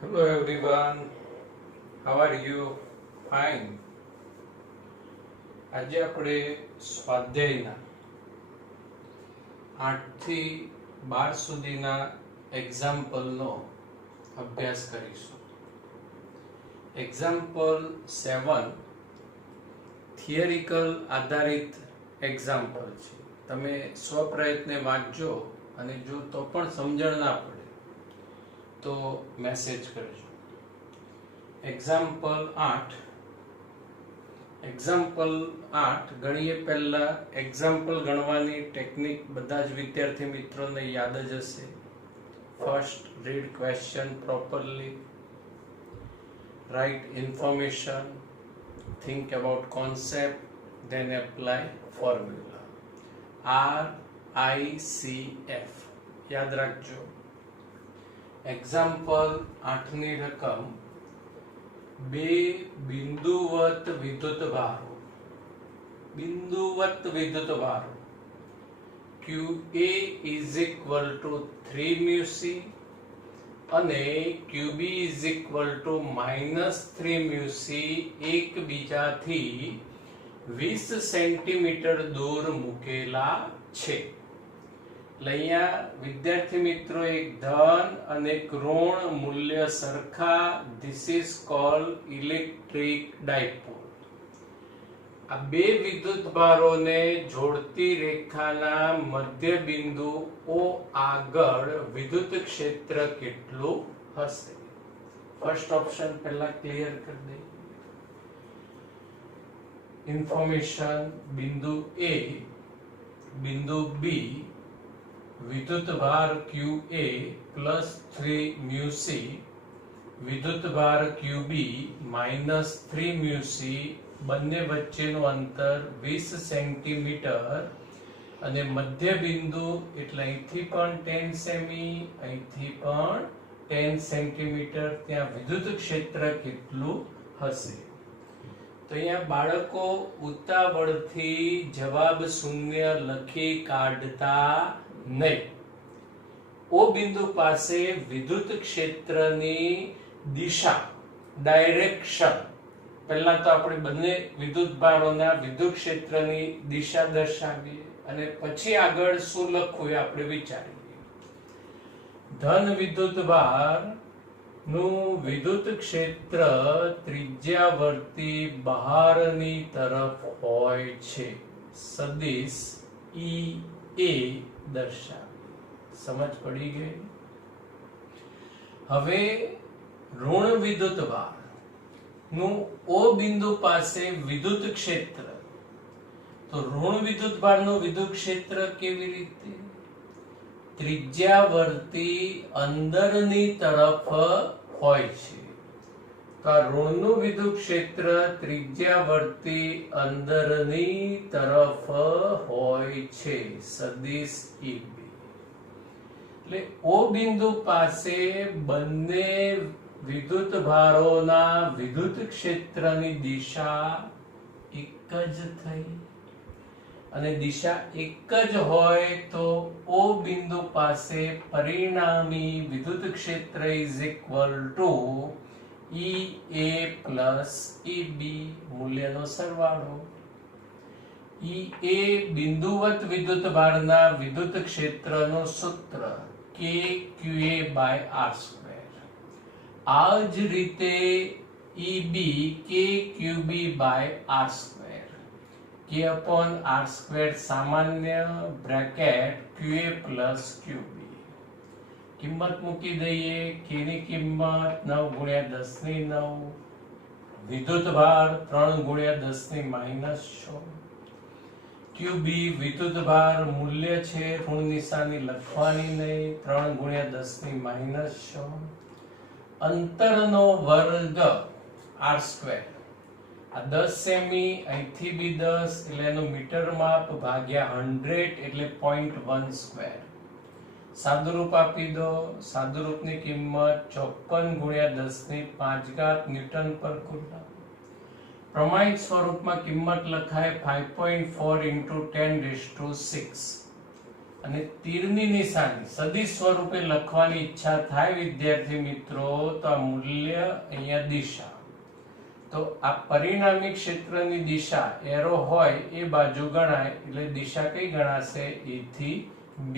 Hello everyone, how are you? Fine. આજે આપણે સ્વાધ્યાયના 8 થી 12 સુધીના એક્ઝામ્પલનો અભ્યાસ કરીશું. એક્ઝામ્પલ 7 થિયરિકલ આધારિત એક્ઝામ્પલ છે. તમે સ્વપ્રયત્ને વાંચજો અને જો તો પણ સમજણ ના પડે તો મેસેજ કરજો. એક્ઝામ્પલ 8 ગણીએ પહેલા એક્ઝામ્પલ ગણવાની ટેકનિક બધા જ વિદ્યાર્થી મિત્રોને યાદ જ હશે. First, read question properly, write information, think about concept, then apply formula. RICF યાદ રાખજો. એક્ઝામ્પલ 8 ની રકમ બે બિંદુવત વિદ્યુત ભારો QA is equal to 3 μc અને QB is equal to -3 μc એકબીજાથી 20 સેન્ટીમીટર દૂર મૂકેલા છે. અહીંયા વિદ્યાર્થી મિત્રો એક ધન અને એક ઋણ મૂલ્ય સરખા. This is called electric dipole. આ બે વિદ્યુત ભારોને જોડતી રેખાના મધ્ય બિંદુ O આગળ વિદ્યુત ક્ષેત્ર કેટલું હશે? ફર્સ્ટ ઓપ્શન પહેલા ક્લિયર કરી દઈએ. ઇન્ફોર્મેશન: બિંદુ A, બિંદુ B, વિદ્યુત ભાર QA પ્લસ 3 μc, વિદ્યુત ભાર QB માઇનસ 3 μc, બંને વચ્ચેનું અંતર 20 સેન્ટીમીટર અને મધ્ય બિંદુ એટલે અહીંથી પણ 10 સેમી, અહીંથી પણ 10 સેન્ટીમીટર. ત્યાં વિદ્યુત ક્ષેત્ર કેટલું હશે? તો અહીંયા બાળકો ઉતાવળથી જવાબ શૂન્ય લખી કાઢતા નહીં. O બિંદુ પાસે વિદ્યુત ક્ષેત્રની દિશા, ડાયરેક્શન, પહેલા તો આપણે બંને વિદ્યુત ભારોના વિદ્યુત ક્ષેત્રની દિશા દર્શાવીએ અને પછી આગળ શું લખવું એ આપણે વિચારીએ. ધન વિદ્યુત ભાર નું વિદ્યુત ક્ષેત્ર ત્રિજ્યાવર્તી બહારની તરફ હોય છે. સદિશ EA દર્શાવી. સમજ પડી ગઈ? હવે ઋણ વિદ્યુત ભાર નું O બિંદુ પાસે વિદ્યુત ક્ષેત્ર. તો ઋણ વિદ્યુત ભારનું વિદ્યુત ક્ષેત્ર કેવી રીતે? ત્રિજ્યાવર્તી અંદરની તરફ હોય છે. તો આ ઋણનું વિદ્યુત ક્ષેત્ર ત્રિજ્યાવર્તી અંદરની તરફ હોય છે. સદિશ EB. એટલે O બિંદુ પાસે બંને વિદ્યુત ભારોના વિદ્યુત ક્ષેત્રની દિશા એક જ થઈ અને દિશા એક જ હોય તો O બિંદુ પાસે પરિણામી વિદ્યુત ક્ષેત્ર is equal to EA plus EB, મૂલ્યનો સરવાળો. EA બિંદુવત વિદ્યુત ભારના વિદ્યુત ક્ષેત્રનું સૂત્ર KQA/R². આ જ રીતે EB KQB/R². K/R² સામાન્ય, બ્રેકેટ QA પ્લસ QB. કિંમત મૂકી દઈએ. K ની કિંમત 9 × 10⁹, વિદ્યુત ભાર 3 × 10⁻⁶. QB વિદ્યુત ભાર મૂલ્ય છે, ઋણ નિશાની લખવાની નહીં, 3 × 10⁻⁶. અંતરનો વર્ગ R². આ 10 સેમી, અહીંથી બી 10 એટલે એનું મીટર માપ ભાગ્યા 100 એટલે 0.1². સાદુરૂપ આપી દો. સાદુરૂપની કિંમત 54 × 10⁵ ન્યૂટન પર કુલમ. પ્રમાણિત સ્વરૂપમાં કિંમત લખાય 5.4 × 10⁶. અને તીરની નિશાની સદિશ સ્વરૂપે લખવાની ઈચ્છા થાય વિદ્યાર્થી મિત્રો તો આ મૂલ્ય અહીંયા દિશા, તો આ પરિણામી ક્ષેત્રની દિશા એરો હોય એ બાજુ ગણાય એટલે દિશા કઈ ગણાશે? A થી B.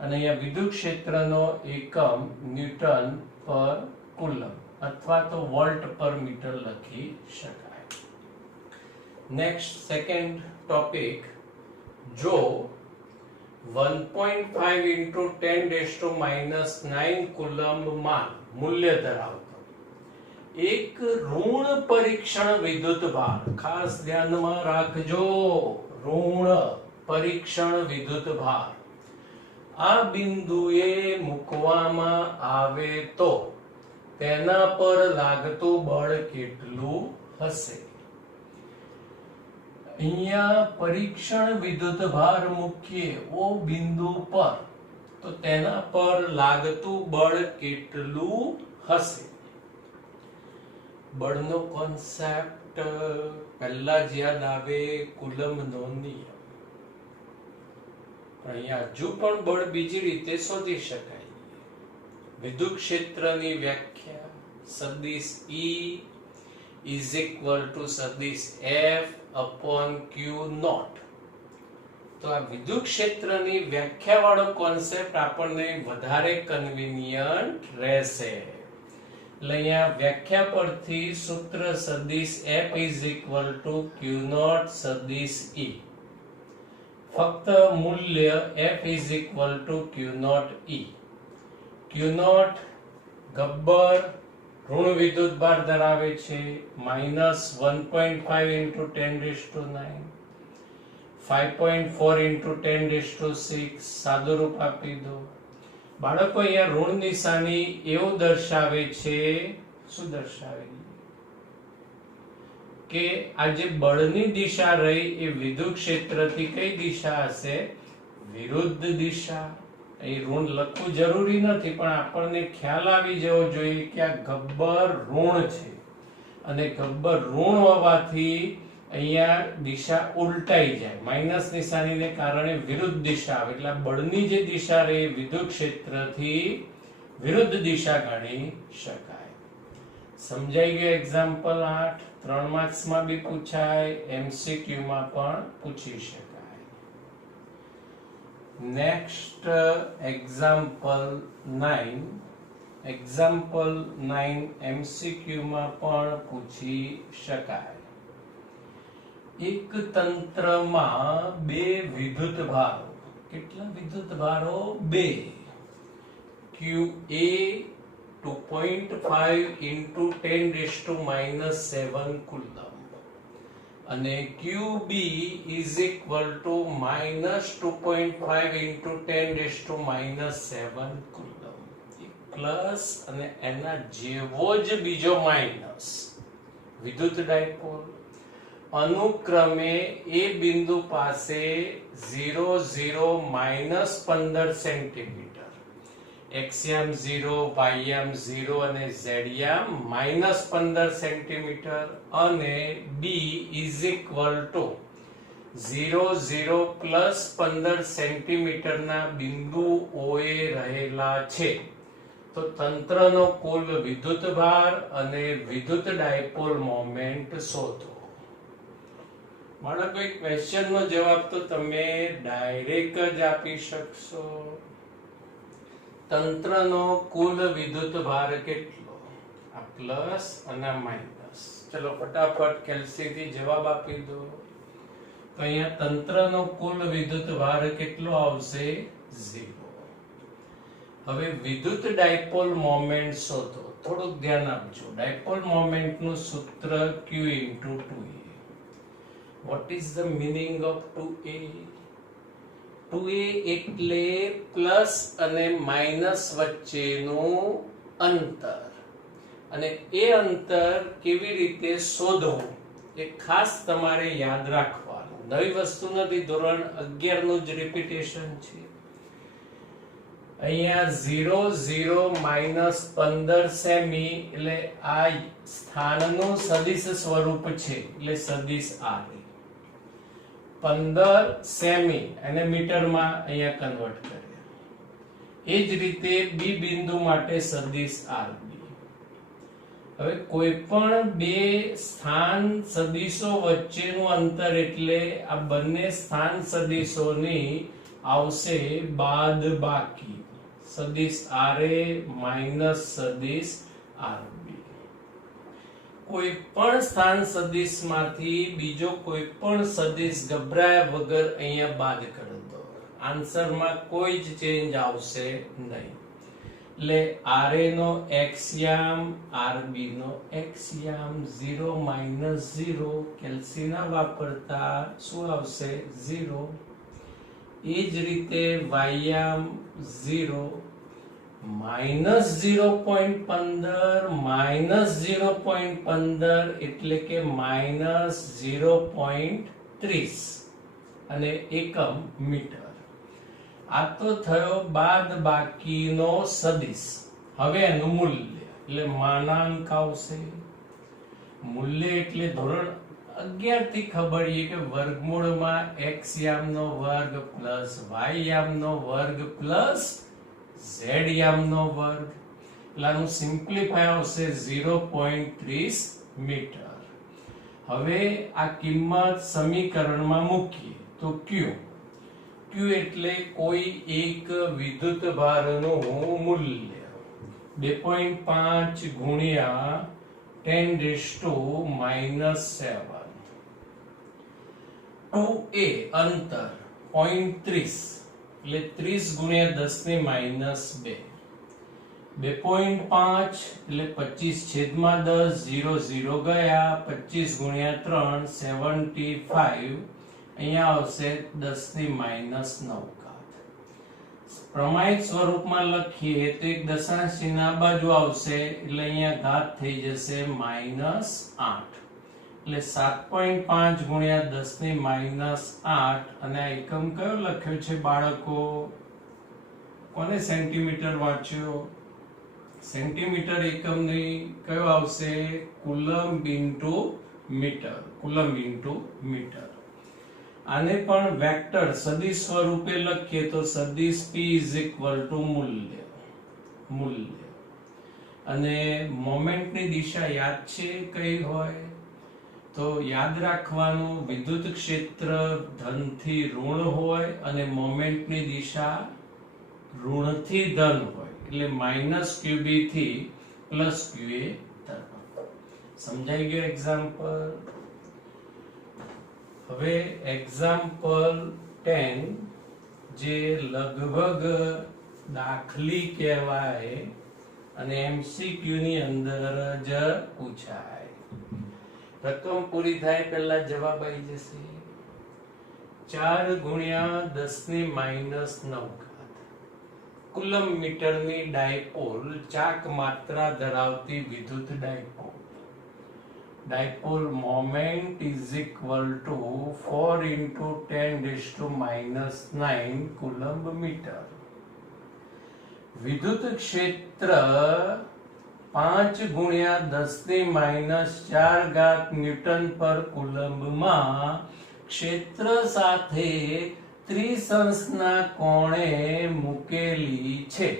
અને અહીંયા વિદ્યુત ક્ષેત્રનો એકમ ન્યૂટન પર કુલમ અથવા તો વોલ્ટ પર મીટર લખી શકાય. નેક્સ્ટ સેકન્ડ ટોપિક, જો 1.5 into 10⁻⁹ કુલમ્બ માન મૂલ્ય ધરાવતો એક ઋણ પરીક્ષણ વિદ્યુત ભાર, ખાસ ધ્યાનમાં રાખજો, ઋણ પરીક્ષણ વિદ્યુત ભાર આ બિંદુએ મૂકવામાં આવે તો તેના પર લાગતું બળ કેટલું હશે? અહીંયા પરીક્ષણ વિદ્યુત ભાર મૂકીએ ઓ બિંદુ પર તો તેના પર લાગતું બળ કેટલું હશે? બળનો કોન્સેપ્ટ પહેલા જ યાદ આવે, કુલમ્બનો નિયમ. અહીંયા હજુ પણ બળ બીજી રીતે શોધી શકાય. વિદ્યુત ક્ષેત્રની વ્યાખ્યા સદિશ E is equal to સદિશ F upon Q naught. તો આ વિદ્યુત ક્ષેત્રની વ્યાખ્યા વાળો કોન્સેપ્ટ આપણને વધારે કન્વીનિયન્ટ રહેશે. એટલે અહીંયા વ્યાખ્યા પરથી સૂત્ર સદિશ F is equal to Q naught સદિશ E. ફક્ત મૂલ્ય F is equal to Q naught E. Q naught Gabbar ઋણ વિદ્યુત ભાર ધરાવે છે, -1.5 into 10⁹, 5.4 into 10⁶, સાદું રૂપ આપી દો. બાળકો અહીંયા ઋણ નિશાની એવું દર્શાવે છે, શું દર્શાવે કે આ જે બળની દિશા રહી એ વિદ્યુત ક્ષેત્રથી કઈ દિશા હશે? વિરુદ્ધ દિશા. અહીં ઋણ લખવું જરૂરી નથી પણ આપણને ખ્યાલ આવી જવો જોઈએ કે આ ગબ્બર ઋણ છે અને ગબ્બર ઋણ હોવાથી અહીંયા દિશા ઉલટાઈ જાય, માઇનસ નિશાનીને કારણે વિરુદ્ધ દિશા આવે એટલે બળની જે દિશા રહે વિદ્યુત ક્ષેત્રથી વિરુદ્ધ દિશા ગણી શકાય. સમજાઈ ગયું? એક્ઝામ્પલ 8 3 માર્ક્સમાં બી પૂછાય, MCQ માં પણ પૂછી શકાય. નેક્સ્ટ એક્ઝામ્પલ 9, એક્ઝામ્પલ 9 MCQ માં પણ પૂછી શકાય. એક તંત્રમાં બે વિદ્યુત ભારો, કેટલા વિદ્યુત ભારો? 2. QA 2.5 into 10⁻⁷ કુલમ્બ અને QB is equal to -2.5 into 10⁻⁷ coulomb. Plus અને એના જેવો જ બીજો માઇનસ વિદ્યુત ડાયપોલ અનુક્રમે એ બિંદુ પાસે 0 0 -15 સેન્ટીમીટર, એક્સયામ 0, વાયયામ 0 અને ઝેડયામ -15 સેન્ટીમીટર અને B is equal to 0 0 plus 15 centimetre ના બિંદુઓએ રહેલા છે. તો તંત્રનો કુલ વિદ્યુત ભાર અને વિદ્યુત ડાયપોલ મોમેન્ટ શોધો. બાળકો, ક્વેશ્ચન નો જવાબ તો તમે ડાયરેક્ટ જ આપી શકશો. તંત્રનો કુલ વિદ્યુત ભાર કેટલો? આ પ્લસ અને માઇનસ. ચલો ફટાફટ કેલ્સી થી જવાબ આપી દો. તો અહીંયા તંત્રનો કુલ વિદ્યુત ભાર કેટલો આવશે? 0. હવે વિદ્યુત ડાયપોલ મોમેન્ટ શોધો. થોડુંક ધ્યાન આપજો. ડાયપોલ મોમેન્ટ નું સૂત્ર Q into 2A. What is the meaning of 2A? 2A એટલે પ્લસ અને માઇનસ વચ્ચેનું અંતર, અને એ અંતર કેવી રીતે શોધવું એ ખાસ તમારે યાદ રાખવાનું. નવી વસ્તુ નથી, ધોરણ 11 નું જ રિપીટેશન છે. અહીંયા 0 0 -15 સેમી એટલે આ સ્થાનનું સદિશ સ્વરૂપ છે એટલે સદિશ R. 15 સેમી અને મીટરમાં અહીંયા કન્વર્ટ કરીએ. એ જ રીતે બી બિંદુ માટે સદિશ આરબી. હવે કોઈ પણ બે સ્થાન સદિશો વચ્ચેનું અંતર એટલે આ બંને સ્થાન સદિશોની આવશે બાદબાકી. સદિશ RA માઈનસ સદિશ RB. કોઈ પણ સ્થાન સદિશમાંથી બીજો કોઈ પણ સદિશ ગભરાયા વગર અહીંયા બાદ કરી દો. આન્સરમાં કોઈ જ ચેન્જ આવશે નહીં. એટલે RA નો x યામ RB નો x યામ 0 માઈનસ 0 કેલ્સીના વાપરતા શું આવશે 0. એ જ રીતે y યામ 0 માઈનસ 0.15 માઈનસ 0.15 એટલે કે માઈનસ 0.30 અને એકમ મીટર. આ તો થયો બાદ બાકીનો સદિશ. હવે એનું મૂલ્ય એટલે માનાંક આવશે. મૂલ્ય એટલે ધોરણ 11 થી ખબર છે કે વર્ગમૂળમાં x યામનો વર્ગ પ્લસ y યામનો વર્ગ પ્લસ z યામનો વર્ગ. એટલે આનું સિમ્પ્લિફાય આવશે 0.30 મીટર. હવે આ કિંમત સમીકરણમાં મૂકીએ તો q એટલે કોઈ એક વિદ્યુત ભારનું મૂલ્ય 2.5 ગુણ્યા 10⁻⁻7. 2a અંતર 0.30 એટલે 30 ગુણ્યા 10⁻². 2.5 એટલે 25/10 0 0 ગયા 25 ગુણ્યા 3 75. અહીંયા આવશે 10⁻⁹. પ્રમાણિત સ્વરૂપમાં લખીએ તો એક દશાંશ ચિહ્ન આ બાજુ આવશે એટલે અહીંયા ઘાત થઈ જશે -8. એટલે 7.5 ગુણ્યા 10⁻8 અને આ એકમ કયો લખ્યો છે બાળકો? કોને સેન્ટીમીટર વાંચ્યો? સેન્ટીમીટર એકમ નહીં, કયો આવશે? Coulomb into metre. Coulomb into metre. આને પણ વેક્ટર સદિશ સ્વરૂપે લખીએ તો સદિશ p મૂલ્ય. અને મોમેન્ટની દિશા યાદ છે કઈ હોય? તો યાદ રાખવાનું, વિદ્યુત ક્ષેત્ર ધનથી ઋણ હોય અને મોમેન્ટની દિશા ઋણથી ધન હોય. એટલે -qb થી +qa તરફ. સમજાઈ ગયો એક્ઝામ્પલ? હવે એક્ઝામ્પલ 10 જે લગભગ દાખલી કહેવાય અને MCQ ની અંદર જ પૂછાય. રકમ પૂરી થાય પહેલા જવાબ આવી જશે. 4 ગુણ્યા 10⁻⁹ કુલમ્બ મીટરની ડાયપોલ ચાક માત્રા ધરાવતી વિદ્યુત dipole. Dipole moment is equal to 4 into 10⁻⁹ coulomb metre. વિદ્યુત ક્ષેત્ર 5 ગુણ્યા 10⁻⁴ ન્યૂટન પર કુલમ્બમાં ક્ષેત્ર સાથે 30 અંશના કોણે મૂકેલી છે.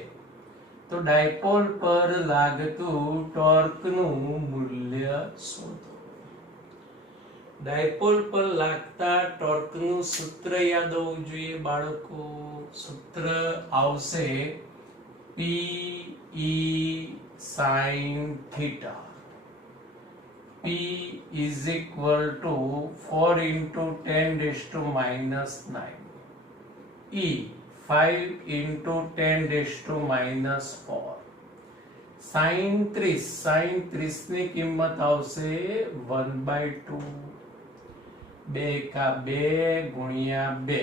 તો ડાયપોલ પર લાગતું ટોર્કનું મૂલ્ય શોધો. ડાયપોલ પર લાગતા ટોર્કનું સૂત્ર યાદ હોવું જોઈએ બાળકો. સૂત્ર આવશે P E sin theta. P is equal to 4 into 10⁻⁹. E 5 into 10⁻⁴. sin 30 ની કિંમત આવશે 1/2. 2 કા 2 ગુણ્યા 2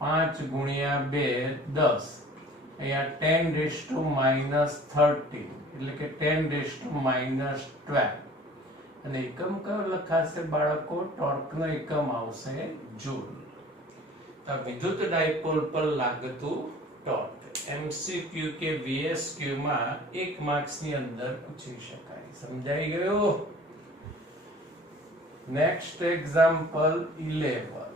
5 ગુણ્યા 2 10. અહીંયા 10⁻13 એટલે કે 10⁻12. અને એકમ કયો લખાશે બાળકો? ટોર્કનો એકમ આવશે જૂલ. વિદ્યુત ડાયપોલ પર લાગતું ટોર્ક MCQ કે VSQ માં 1 માર્ક્સ ની અંદર પૂછી શકાય. સમજાઈ ગયો? Next example 11.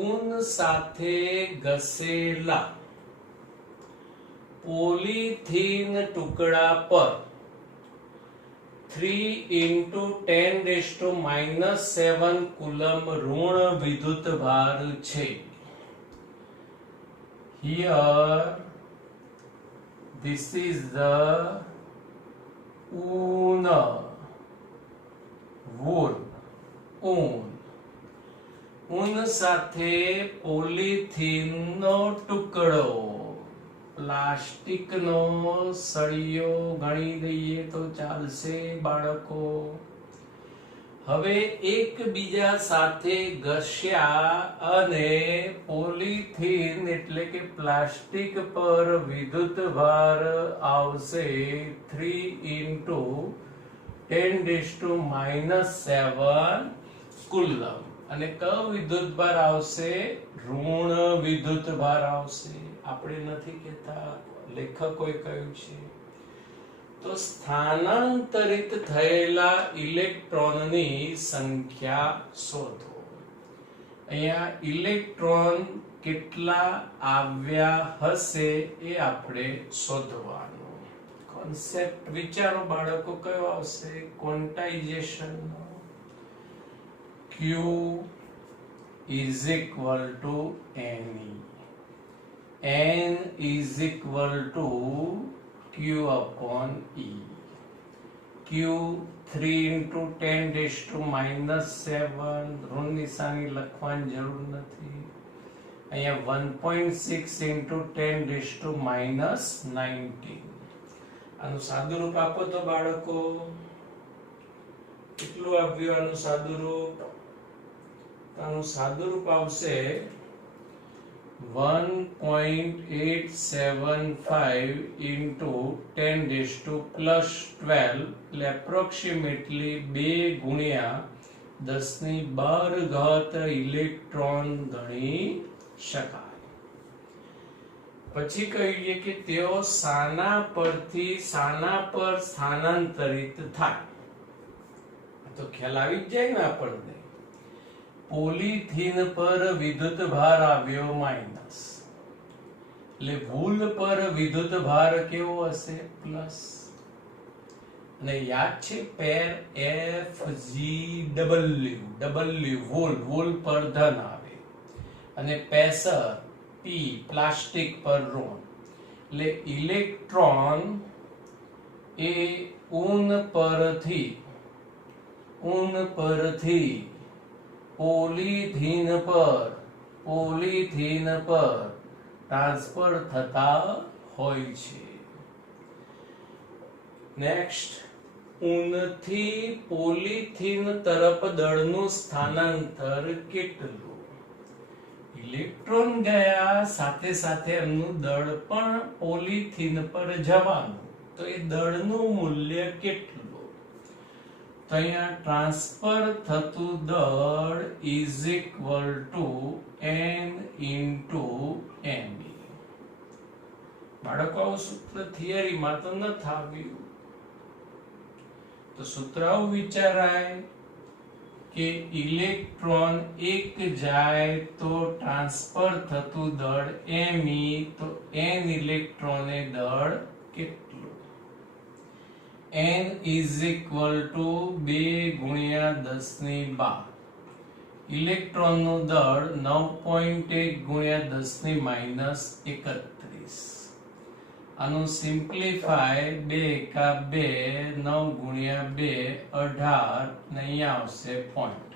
ઊન સાથે ઘસેલા પોલીથીન ટુકડા પર 3 × 10⁻⁷ કુલમ ઋણ વિદ્યુત ભાર છે. Here this is the Un, wool, ઊન. ઊન સાથે પોલીથીનનો ટુકડો, પ્લાસ્ટિકનો સળિયો ગણી લઈએ તો ચાલશે બાળકો. હવે એકબીજા સાથે ઘસ્યા અને પોલીથીન એટલે કે પ્લાસ્ટિક પર વિદ્યુત ભાર આવશે 3 × 10⁻⁷ કુલમ. અને કયો વિદ્યુત ભાર આવશે? ઋણ વિદ્યુત ભાર આવશે. આપણે નથી કહેતા, લેખકોએ કહ્યું છે. તો સ્થાનાંતરિત થયેલા ઇલેક્ટ્રોનની સંખ્યા શોધો. અહીંયા ઇલેક્ટ્રોન કેટલા આવ્યા હશે એ આપણે શોધવાનું. કોન્સેપ્ટ વિચારો બાળકો, કયો આવશે? Quantization. Q is equal to Ne. N is equal to Q upon E. Q 3 × 10⁻⁷, ઋણ નિશાની લખવાની જરૂર નથી. અહીંયા 1.6 × 10⁻⁹. આનું સાદુરૂપ આપો તો બાળકો. કેટલું આવ્યું આનું સાદુરૂપ? આનું સાદુરૂપ આવશે 1.875 × 10⁻+12, એટલે એપ્રોક્સિમેટલી 2 × 10⁻12 ઇલેક્ટ્રોન ગણી શકાય. પછી કહીએ કે તેઓ શાના પરથી શાના પર સ્થાનાંતરિત થાય. તો ખ્યાલ આવી જ જાય ને આપણને. પોલીથીન પર વિદ્યુત ભાર આવ્યો માઇનસ, એટલે વૂલ પર વિદ્યુત ભાર કેવો હશે? પ્લસ. અને યાદ છે પેર FGW, વૂલ પર ધન આવે, અને પેસર P પ્લાસ્ટિક પર ઋણ. એટલે ઇલેક્ટ્રોન એ ઊન પરથી પોલીથીન પર ટ્રાન્સફર થતા હોય છે. નેક્સ્ટ, ઊનથી પોલીથીન તરફ દળનું સ્થાનાંતર કેટલું? ઇલેક્ટ્રોન ગયા, સાથે સાથે એમનું દળ પણ પોલીથીન પર જવાનું, તો એ દળનું મૂલ્ય કેટલું? તો અહીંયા ટ્રાન્સફર થતું દળ is equal to N × MB. બાળકો, આવું સૂત્ર થિયરીમાં તો નથી આવ્યું. તો સૂત્ર આવું વિચારાય કે ઇલેક્ટ્રોન એક જાય તો ટ્રાન્સફર થતું દળ Me, તો N ઇલેક્ટ્રોને દળ કેટલું? N is equal to 2 × 10⁻². ઇલેક્ટ્રોનનું દળ 9.1 × 10⁻31. આનું સિમ્પ્લિફાય 2 × 2, 9 × 2 18, ને અહીંયા આવશે પોઈન્ટ.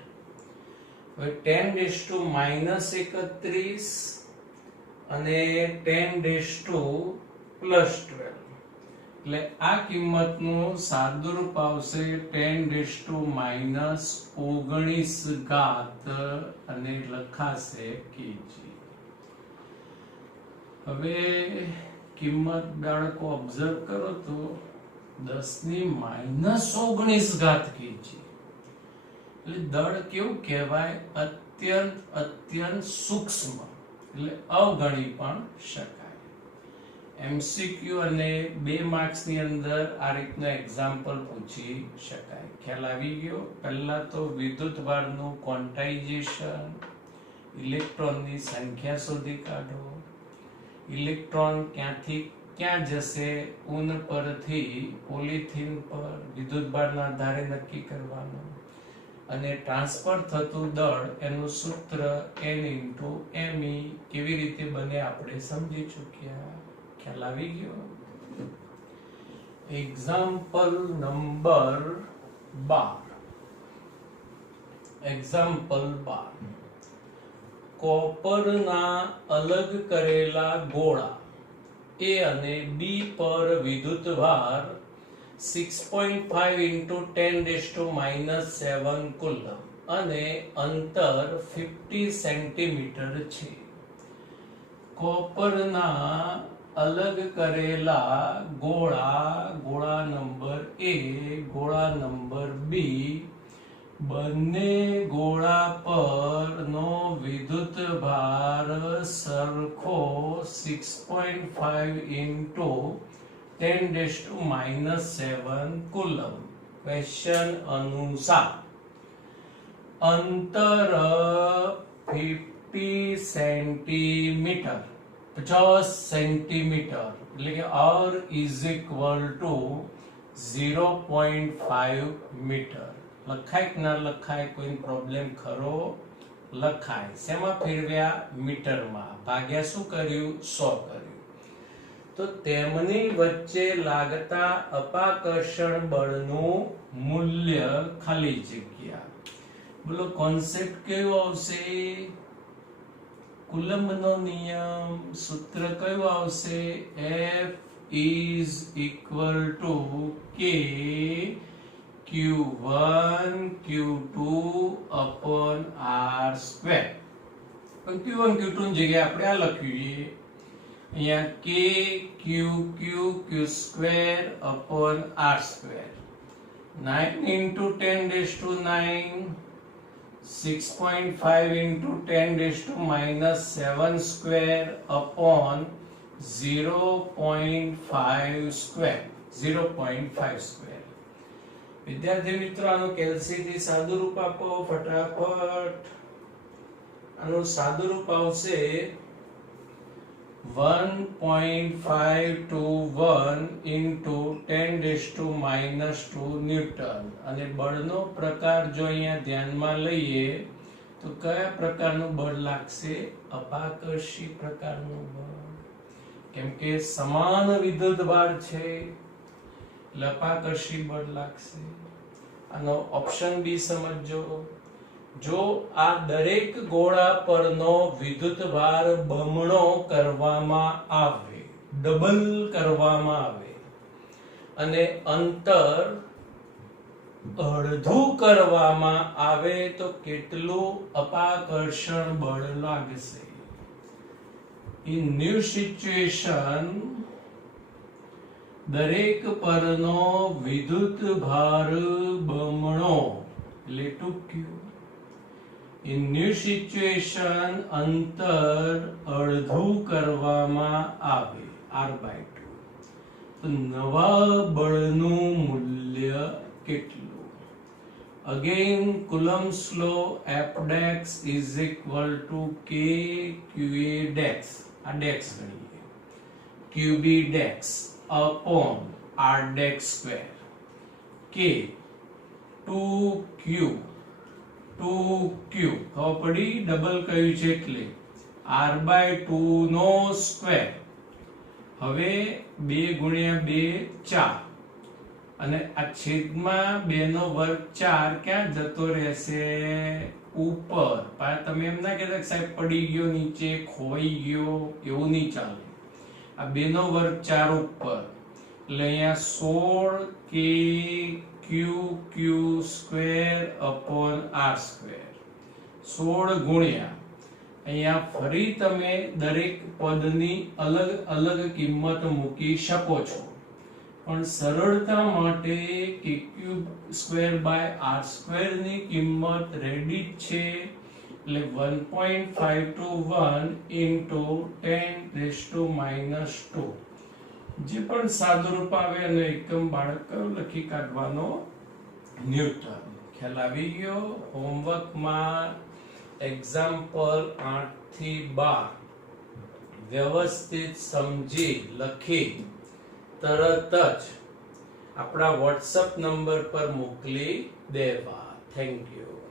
હવે 10⁻31 અને 10⁻+12, એટલે આ કિંમતનું સાદુરૂપ આવશે 10⁻19 અને લખાશે કેજી. હવે કિંમત બાળકો ઓબ્ઝર્વ કરો તો 10⁻19 કેજી. એટલે દળ કેવું કહેવાય? અત્યંત સૂક્ષ્મ, એટલે અવગણી પણ શકાય. MCQ અને 2 માર્ક્સની અંદર આ રીતનો એક્ઝામ્પલ પૂછી શકાય. ખ્યાલ આવી ગયો? પહેલા તો વિદ્યુત ભારનું ક્વોન્ટાઇઝેશન, ઇલેક્ટ્રોનની સંખ્યા શોધી કાઢો. ઇલેક્ટ્રોન ક્યાંથી ક્યાં જશે ઊન પરથી પોલિથીન પર વિદ્યુતભારના આધારે નક્કી કરવાનું. અને ટ્રાન્સફર થતું દળ એનું સૂત્ર N × me કેવી રીતે બને આપણે સમજી ચૂક્યા. ખ્યાલ આવી ગયો. Example number 12. એક્ઝામ્પલ 12. કોપરના અલગ કરેલા ગોળા A અને B પર વિદ્યુતભાર 6.5 × 10⁻⁷ કુલમ અને અંતર 50 સેન્ટીમીટર છે. કોપરના અલગ કરેલા ગોળા નંબર A, ગોળા નંબર B, બંને ગોળા પરનો વિદ્યુતભાર સરખો 6.5 × 10⁻⁷ કુલમ. ક્વેશ્ચન અનુસાર અંતર 50 સેન્ટીમીટર, 50 સેન્ટીમીટર એટલે કે r = 0.5 મીટર. લખાય કે ના લખાય? કોઈ પ્રોબ્લેમ ખરો? લખાય. શેમાં ફેરવ્યા? મીટરમાં. ભાગ્યા શું કર્યું? 100 કર્યું. તો તેમની વચ્ચે લાગતા અપાકર્ષણ બળનું મૂલ્ય ખાલી જગ્યા. બોલો કોન્સેપ્ટ કેવો આવશે? કુલમ્બનો નિયમ. સૂત્ર કયું આવશે? F = K Q1 Q2 upon R². પણ Q1 Q2 ની જગ્યાએ આપણે આ લખ્યું છે. અહીંયા K Q Q² upon R². 9 × 10⁹, 6.5 × 10⁻⁷² upon 0.5². વિદ્યાર્થી મિત્રો, આનું કેલ્સીથી સાદું રૂપ આપો ફટાફટ. આનું સાદું રૂપ આવશે 1.521 × 10⁻² ન્યૂટન. અને બળનો પ્રકાર જો અહીંયા ધ્યાનમાં લઈએ તો કયા પ્રકારનું બળ લાગશે? અપાકર્ષી પ્રકારનું બળ. કેમ કે સમાન વિદ્યુતભાર છે એટલે અપાકર્ષી બળ લાગશે. આનો ઓપ્શન બી સમજો. જો આ દરેક ગોળા પરનો વિદ્યુતભાર બમણો કરવામાં આવે, ડબલ કરવામાં આવે અને અંતર અડધું કરવામાં આવે તો કેટલું અપાકર્ષણ બળ લાગશે? In new situation, દરેક પરનો વિદ્યુતભાર બમણો એટલે 2Q. In new situation, અંતર અડધું કરવામાં આવે R/2. તો નવા બળનું મૂલ્ય કેટલું? Again, Coulomb's law, F' = K QA'. આ ડેક્સ ગણીએ. QB' upon R². K 2Q ખબર પડી? ડબલ કહ્યું છે એટલે R/2 નો સ્ક્વેર. હવે 2 × 2 4 અને આ છેદમાં 2 નો વર્ગ 4 ક્યાં જતો રહેશે? ઉપર. પણ તમે એમ ના કહેતા કે સાહેબ પડી ગયો નીચે, ખોવાઈ ગયો, એવું નહીં ચાલે. આ 2 નો વર્ગ 4 ઉપર એટલે અહીંયા 16K Q² upon R². 16 ગુણ્યા અહીંયા ફરી તમે દરેક પદની અલગ અલગ કિંમત મૂકી શકો છો, પણ સરળતા માટે K³² ની કિંમત રેડી છે એટલે 1.521 × 10⁻². જે પણ સાદુરૂપ આવે અને એકમ બાળક લખી કાઢવાનો ન્યૂટન. ખ્યાલ આવી ગયો? હોમવર્કમાં એક્ઝામ્પલ 8 થી 12 વ્યવસ્થિત સમજી લખી તરત જ આપણા વોટ્સઅપ નંબર પર મોકલી દેવા. Thank you.